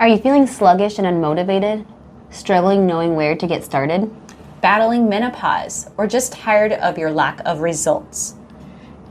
Are you feeling sluggish and unmotivated? Struggling knowing where to get started? Battling menopause, or just tired of your lack of results?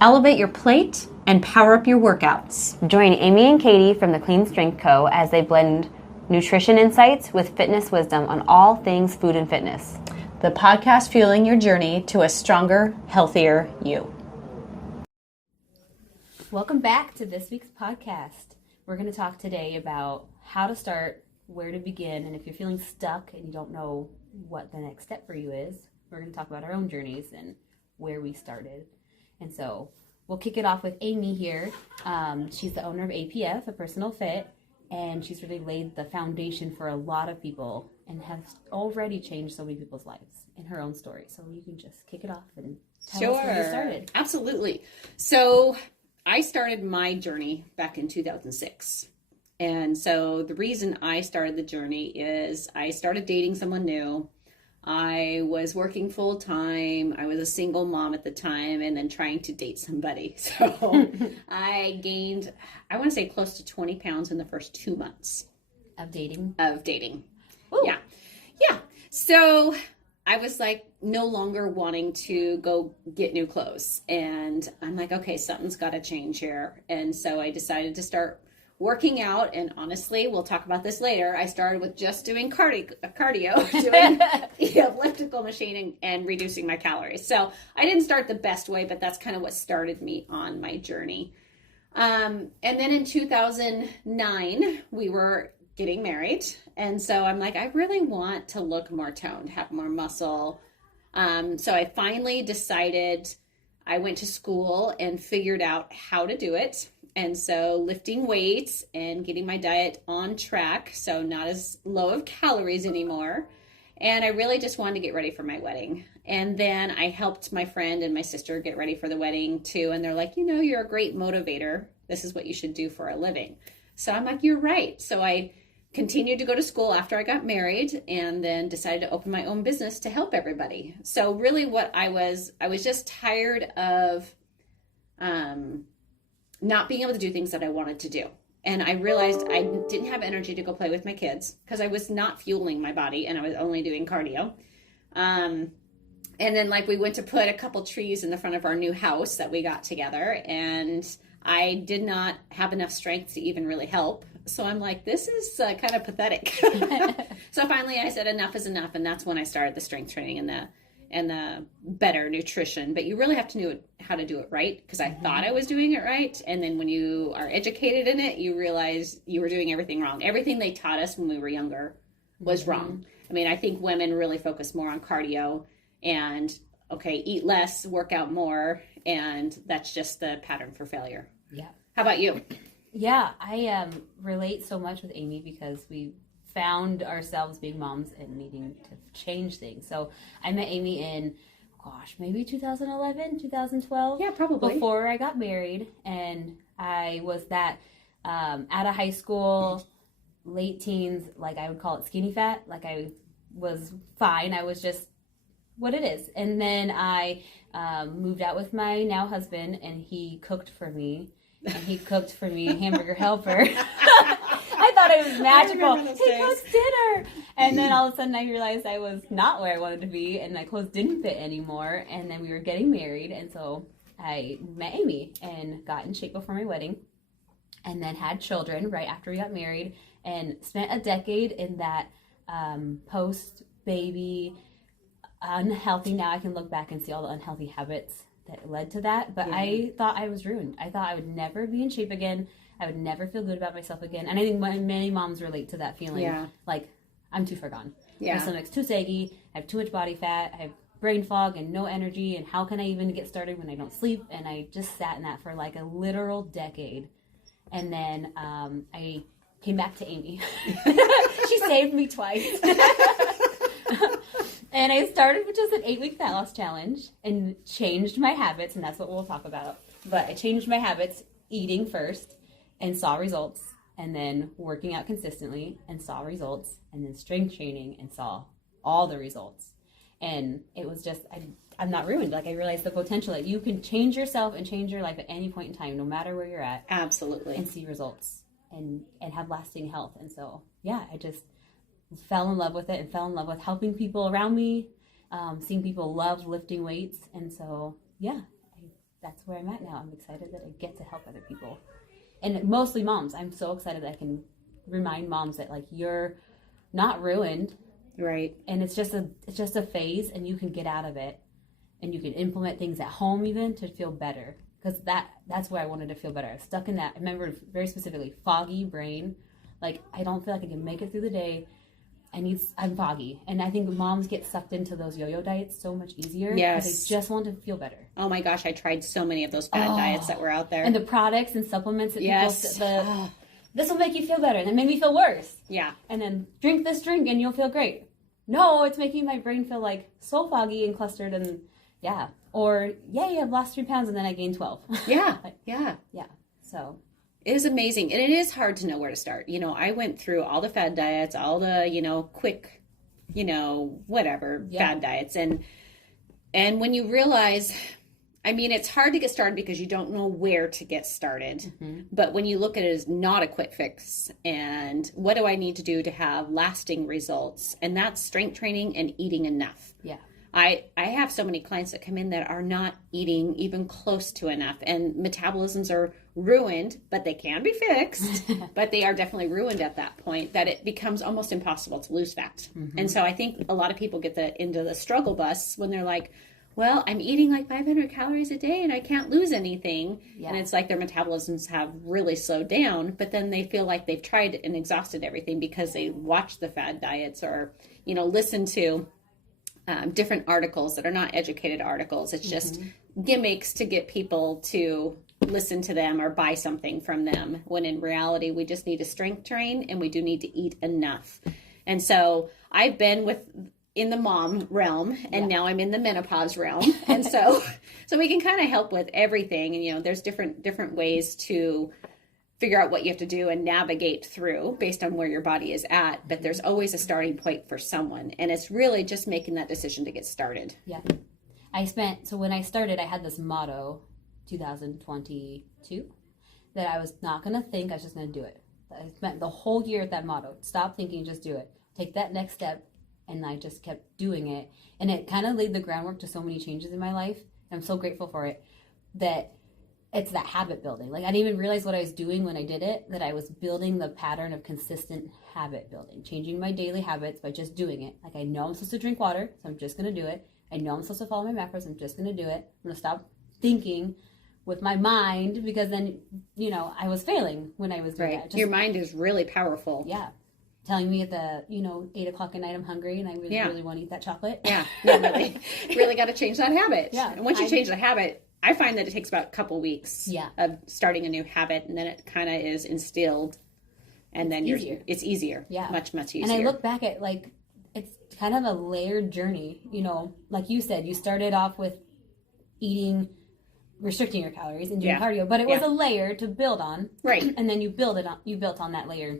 Elevate your plate and power up your workouts. Join Amy and Katie from the Clean Strength Co. as they blend nutrition insights with fitness wisdom on all things food and fitness. The podcast fueling your journey to a stronger, healthier you. Welcome back to this week's podcast. We're going to talk today about how to start, where to begin, and if you're feeling stuck and you don't know what the next step for you is, we're going to talk about our own journeys and where we started. And so we'll kick it off with Amy here. She's the owner of APF, a personal fit, and she's really laid the foundation for a lot of people and has already changed so many people's lives in her own story. So you can just kick it off and tell us where you started. Absolutely. So I started my journey back in 2006. And so the reason I started the journey is I started dating someone new. I was working full time. I was a single mom at the time and then trying to date somebody. So I gained, I want to say close to 20 pounds in the first 2 months. Of dating? Of dating. Ooh. Yeah. Yeah. So I was like no longer wanting to go get new clothes. And I'm like, okay, something's got to change here. And so I decided to start working out, and honestly, we'll talk about this later. I started with just doing cardio, doing the elliptical machine and reducing my calories. So I didn't start the best way, but that's kind of what started me on my journey. And then in 2009, we were getting married. And so I'm like, I really want to look more toned, have more muscle. So I finally decided, I went to school and figured out how to do it. And so lifting weights and getting my diet on track, so not as low of calories anymore. And I really just wanted to get ready for my wedding. And then I helped my friend and my sister get ready for the wedding too. And they're like, you know, you're a great motivator. This is what you should do for a living. So I'm like, you're right. So I continued to go to school after I got married and then decided to open my own business to help everybody. So really what I was just tired of, not being able to do things that I wanted to do. And I realized I didn't have energy to go play with my kids because I was not fueling my body and I was only doing cardio. And then like we went to put a couple trees in the front of our new house that we got together, and I did not have enough strength to even really help. So I'm like, this is kind of pathetic. So finally I said enough is enough. And that's when I started the strength training and the better nutrition. But you really have to know how to do it right, because I thought I was doing it right. And then when you are educated in it, you realize you were doing everything wrong. Everything they taught us when we were younger was wrong. I mean, I think women really focus more on cardio and, okay, eat less, work out more. And that's just the pattern for failure. Yeah. How about you? Yeah, I relate so much with Amy because we found ourselves being moms and needing to change things. So I met Amy in, maybe 2011, 2012. Yeah, probably. Before I got married. And I was that out of high school, late teens, like I would call it skinny fat. Like I was fine. I was just what it is. And then I moved out with my now husband, and he cooked for me. And he cooked for me Hamburger Helper. I thought it was magical. He cooks dinner. And then all of a sudden I realized I was not where I wanted to be, and my clothes didn't fit anymore. And then we were getting married. And so I met Amy and got in shape before my wedding, and then had children right after we got married, and spent a decade in that post-baby unhealthy. Now I can look back and see all the unhealthy habits that led to that. But yeah. I thought I was ruined. I thought I would never be in shape again. I would never feel good about myself again. And I think many moms relate to that feeling. Yeah. Like, I'm too far gone. Yeah. My stomach's too saggy. I have too much body fat. I have brain fog and no energy. And how can I even get started when I don't sleep? And I just sat in that for like a literal decade. And then I came back to Amy. She saved me twice. And I started with just an 8-week fat loss challenge and changed my habits. And that's what we'll talk about. But I changed my habits, eating first, and saw results, and then working out consistently and saw results, and then strength training and saw all the results. And it was just, I'm not ruined. Like, I realized the potential that you can change yourself and change your life at any point in time, no matter where you're at. Absolutely. And see results and have lasting health. And so, yeah, I just fell in love with it and fell in love with helping people around me, seeing people love lifting weights. And so, yeah, that's where I'm at now. I'm excited that I get to help other people. And mostly moms. I'm so excited that I can remind moms that, like, you're not ruined. Right. And it's just a phase, and you can get out of it. And you can implement things at home even to feel better. Because that's where I wanted to feel better. I was stuck in that. I remember very specifically, foggy brain. Like, I don't feel like I can make it through the day. I'm foggy. And I think moms get sucked into those yo-yo diets so much easier. Yes. Because they just want to feel better. Oh my gosh, I tried so many of those fad diets that were out there. And the products and supplements that yes. people, this will make you feel better. And it made me feel worse. Yeah. And then drink this drink and you'll feel great. No, it's making my brain feel like so foggy and clustered and yeah. Or, yay, I've lost 3 pounds and then I gained 12. Yeah. Yeah. Yeah. So. It is amazing. And it is hard to know where to start. You know, I went through all the fad diets, all the, quick, whatever fad diets. And when you realize, I mean, it's hard to get started because you don't know where to get started. Mm-hmm. But when you look at it as not a quick fix and what do I need to do to have lasting results? And that's strength training and eating enough. Yeah. I have so many clients that come in that are not eating even close to enough, and metabolisms are ruined, but they can be fixed, but they are definitely ruined at that point that it becomes almost impossible to lose fat. Mm-hmm. And so I think a lot of people get into the struggle bus when they're like, well, I'm eating like 500 calories a day and I can't lose anything. Yeah. And it's like their metabolisms have really slowed down, but then they feel like they've tried and exhausted everything because they watch the fad diets or, listen to different articles that are not educated articles. It's just gimmicks to get people to listen to them or buy something from them, when in reality, we just need to strength train and we do need to eat enough. And so I've been in the mom realm and now I'm in the menopause realm. And so we can kind of help with everything. And, there's different ways to figure out what you have to do and navigate through based on where your body is at. But there's always a starting point for someone. And it's really just making that decision to get started. Yeah. So when I started, I had this motto, 2022, that I was not going to think, I was just going to do it. I spent the whole year at that motto. Stop thinking, just do it. Take that next step. And I just kept doing it. And it kind of laid the groundwork to so many changes in my life. I'm so grateful for it, that it's that habit building. Like, I didn't even realize what I was doing when I did it, that I was building the pattern of consistent habit building, changing my daily habits by just doing it. Like, I know I'm supposed to drink water, so I'm just going to do it. I know I'm supposed to follow my macros, I'm just going to do it. I'm going to stop thinking with my mind, because then, I was failing when I was doing that. Your mind is really powerful. Yeah. Telling me at the, 8 o'clock at night I'm hungry and I really want to eat that chocolate. Yeah, really got to change that habit. Yeah. And once you change the habit, I find that it takes about a couple weeks of starting a new habit, and then it kind of is instilled, and then it's easier. Yeah. Much, much easier. And I look back at, like, it's kind of a layered journey, like you said, you started off with restricting your calories and doing cardio, but it was a layer to build on. Right. And then you built on that layer.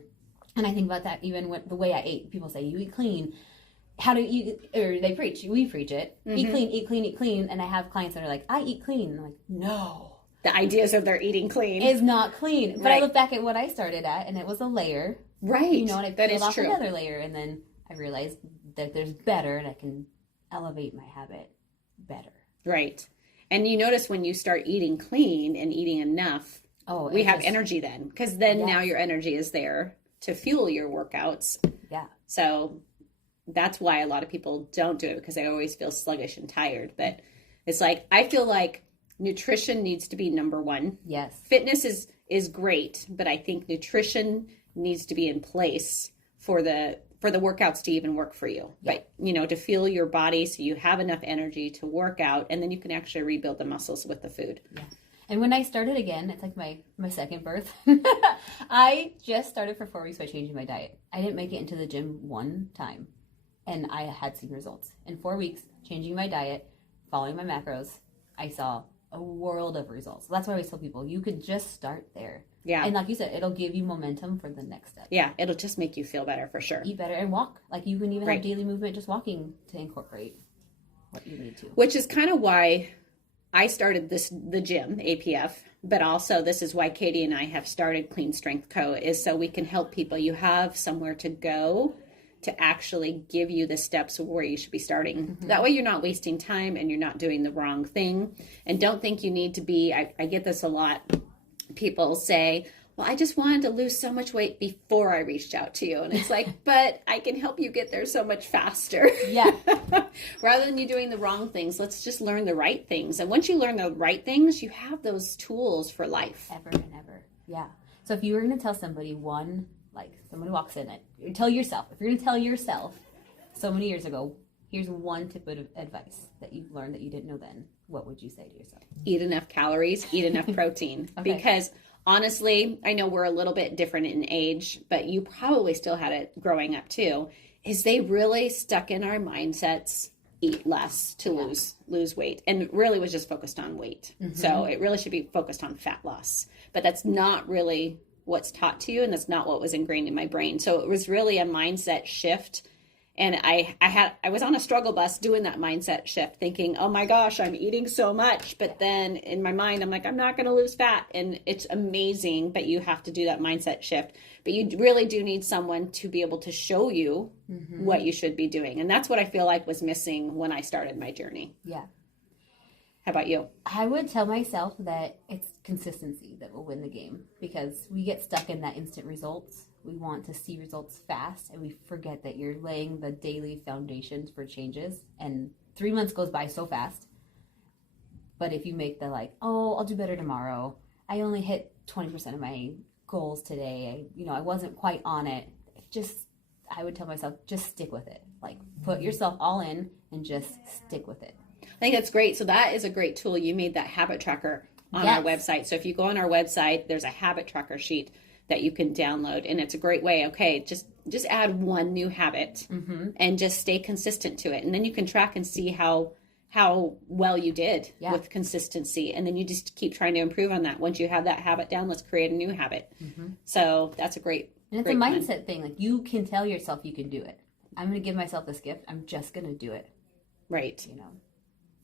And I think about that even with the way I ate. People say, you eat clean. How do you, or we preach it. Mm-hmm. Eat clean, eat clean, eat clean. And I have clients that are like, I eat clean. And I'm like, no. The ideas of their eating clean is not clean. But I look back at what I started at, and it was a layer. Right. And I peeled off another layer. And then I realized that there's better, and I can elevate my habit better. Right. And you notice when you start eating clean and eating enough, we have energy then. Because then now your energy is there to fuel your workouts. Yeah. So that's why a lot of people don't do it, because they always feel sluggish and tired. But it's like, I feel like nutrition needs to be number one. Yes. Fitness is great, but I think nutrition needs to be in place for the workouts to even work for you. Yeah. But, to fuel your body so you have enough energy to work out, and then you can actually rebuild the muscles with the food. Yeah. And when I started again, it's like my second birth. I just started for 4 weeks by changing my diet. I didn't make it into the gym one time, and I had seen results. In 4 weeks, changing my diet, following my macros, I saw a world of results. So that's why I always tell people, you could just start there. Yeah. And like you said, it'll give you momentum for the next step. Yeah, it'll just make you feel better for sure. Eat better and walk. Like, you can even have daily movement, just walking, to incorporate what you need to. Which is kind of why I started the gym, APF, but also this is why Katie and I have started Clean Strength Co. is so we can help people. You have somewhere to go to actually give you the steps of where you should be starting. That way you're not wasting time and you're not doing the wrong thing. And don't think you need to be, I get this a lot. People say, well, I just wanted to lose so much weight before I reached out to you. And it's like, but I can help you get there so much faster. Yeah. Rather than you doing the wrong things, let's just learn the right things. And once you learn the right things, you have those tools for life. Ever and ever. Yeah. So if you were going to tell somebody one, like somebody walks in, tell yourself, if you're going to tell yourself so many years ago, here's one tip of advice that you've learned that you didn't know then, what would you say to yourself? Eat enough calories, eat enough protein. Okay. Because honestly, I know we're a little bit different in age, but you probably still had it growing up too, is they really stuck in our mindsets, eat less to lose weight. And it really was just focused on weight. So it really should be focused on fat loss. But that's not really what's taught to you, and that's not what was ingrained in my brain. So it was really a mindset shift. And I was on a struggle bus doing that mindset shift, thinking, oh my gosh, I'm eating so much. But then in my mind, I'm like, I'm not going to lose fat. And it's amazing, but you have to do that mindset shift. But you really do need someone to be able to show you what you should be doing. And that's what I feel like was missing when I started my journey. Yeah. How about you? I would tell myself that it's consistency that will win the game, because we get stuck in that instant results. We want to see results fast, and we forget that you're laying the daily foundations for changes. And 3 months goes by so fast. But if you make the I'll do better tomorrow. I only hit 20% of my goals today. I wasn't quite on it. I would tell myself, just stick with it. Put yourself all in and just stick with it. I think that's great. So that is a great tool. You made that habit tracker on our website. So if you go on our website, there's a habit tracker sheet that you can download, and it's a great way. Okay, just add one new habit and just stay consistent to it, and then you can track and see how well you did with consistency, and then you just keep trying to improve on that. Once you have that habit down, let's create a new habit. So that's a great. And it's great a mindset thing. You can tell yourself you can do it. I'm going to give myself this gift. I'm just going to do it. Right.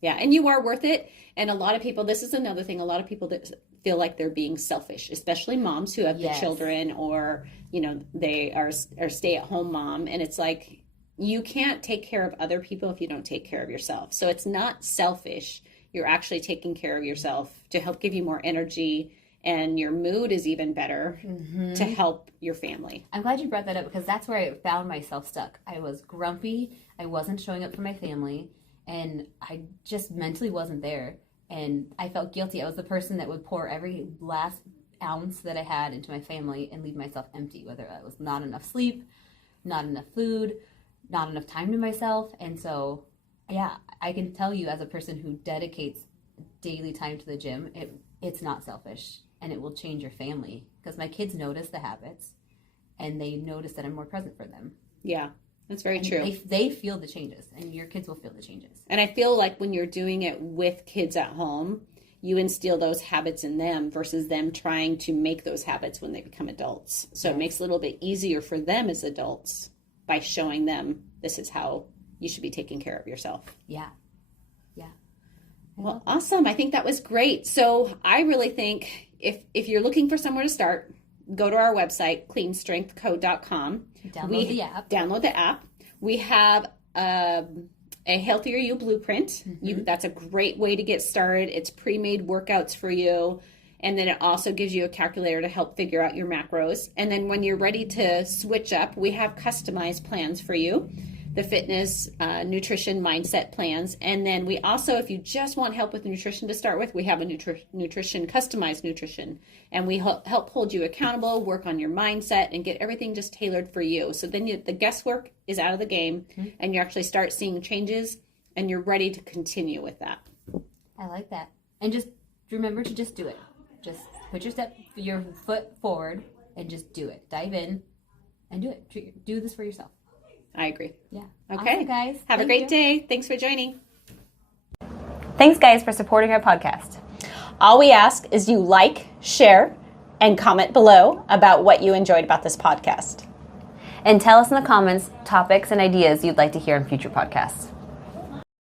Yeah, and you are worth it. And a lot of people, this is another thing, a lot of people that feel like they're being selfish, especially moms who have the children, or, they are stay-at-home mom. And it's like, you can't take care of other people if you don't take care of yourself. So it's not selfish. You're actually taking care of yourself to help give you more energy, and your mood is even better to help your family. I'm glad you brought that up, because that's where I found myself stuck. I was grumpy. I wasn't showing up for my family. And I just mentally wasn't there. And I felt guilty. I was the person that would pour every last ounce that I had into my family and leave myself empty, whether it was not enough sleep, not enough food, not enough time to myself. And so, I can tell you, as a person who dedicates daily time to the gym, it's not selfish, and it will change your family, because my kids notice the habits, and they notice that I'm more present for them. Yeah. That's very true. They feel the changes, and your kids will feel the changes. And I feel like when you're doing it with kids at home, you instill those habits in them versus them trying to make those habits when they become adults. So it makes it a little bit easier for them as adults by showing them this is how you should be taking care of yourself. Yeah. Well, awesome. I think that was great. So I really think if you're looking for somewhere to start, go to our website, cleanstrengthco.com. Download the app. We have a Healthier You blueprint. That's a great way to get started. It's pre-made workouts for you. And then it also gives you a calculator to help figure out your macros. And then when you're ready to switch up, we have customized plans for you. The fitness, nutrition, mindset plans. And then we also, if you just want help with nutrition to start with, we have a customized nutrition. And we help hold you accountable, work on your mindset, and get everything just tailored for you. So then the guesswork is out of the game, and you actually start seeing changes, and you're ready to continue with that. I like that. And just remember to just do it. Just put your foot forward and just do it. Dive in and do it. Do this for yourself. I agree. Yeah. Okay. Awesome, guys. Have a great day. Thanks for joining. Thanks, guys, for supporting our podcast. All we ask is you like, share, and comment below about what you enjoyed about this podcast. And tell us in the comments topics and ideas you'd like to hear in future podcasts.